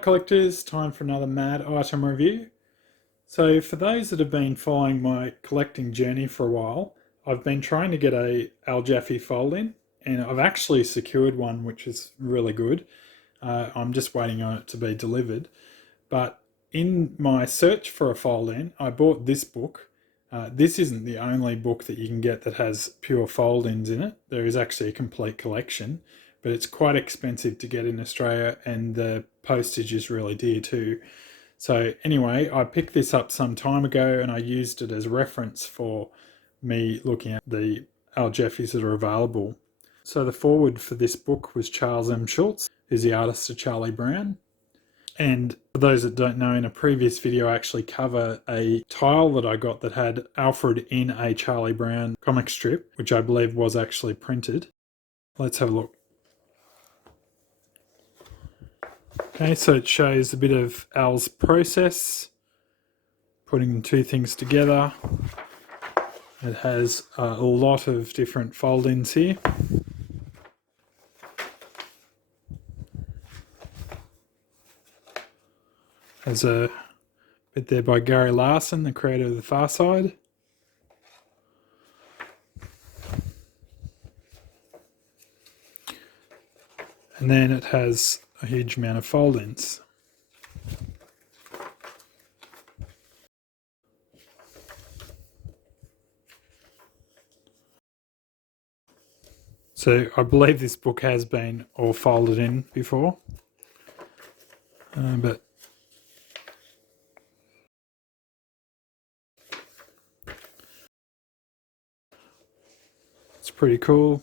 Alright collectors, time for another mad item review. So for those that have been following my collecting journey for a while, I've been trying to get a Jaffee Fold in, and I've actually secured one which is really good. I'm just waiting on it to be delivered. But in my search for a fold in, I bought this book. This isn't the only book that you can get that has pure fold-ins in it. There is actually a complete collection, but it's quite expensive to get in Australia, and the postage is really dear too. So anyway, I picked this up some time ago and I used it as reference for me looking at the Jaffies that are available. So the foreword for this book was Charles M. Schulz, who's the artist of Charlie Brown. And for those that don't know, in a previous video I actually cover a tile that I got that had Alfred in a Charlie Brown comic strip, which I believe was actually printed. Let's have a look. Okay, so it shows a bit of Al's process, putting the two things together. It has a lot of different fold-ins here. There's a bit there by Gary Larson, the creator of The Far Side. And then it has a huge amount of fold-ins. So I believe this book has been all folded in before, but it's pretty cool.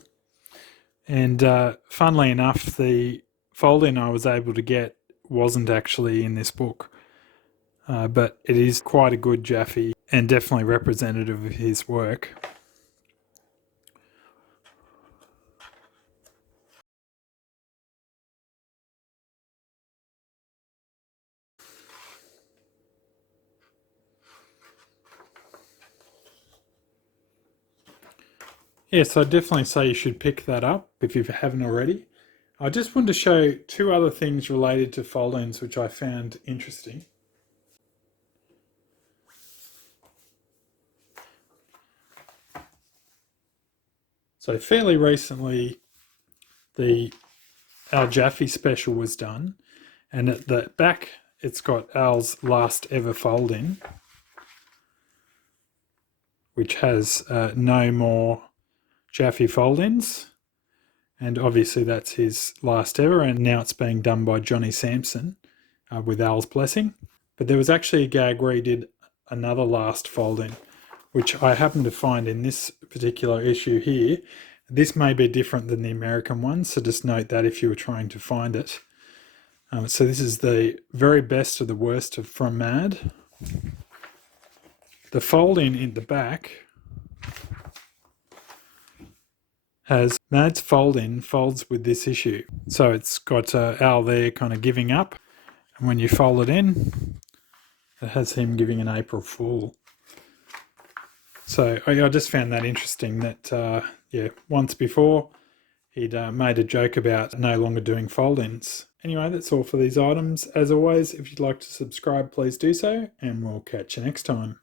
And funnily enough, the fold-in I was able to get wasn't actually in this book, but it is quite a good Jaffee and definitely representative of his work. Yes, I'd definitely say you should pick that up if you haven't already. I just wanted to show two other things related to fold-ins which I found interesting. So fairly recently, the Al Jaffee special was done, and at the back it's got Al's last ever fold-in, which has no more Jaffee fold-ins, and obviously that's his last ever, and now it's being done by Johnny Sampson with Al's blessing. But there was actually a gag where he did another last fold-in, which I happened to find in this particular issue here. This may be different than the American one, so just note that if you were trying to find it. So this is the very best of the worst of From Mad. The fold-in in the back has Mad's fold-in folds with this issue. So it's got Al there kind of giving up, and when you fold it in, it has him giving an April Fool. So I just found that interesting that, once before he'd made a joke about no longer doing fold-ins. Anyway, that's all for these items. As always, if you'd like to subscribe, please do so, and we'll catch you next time.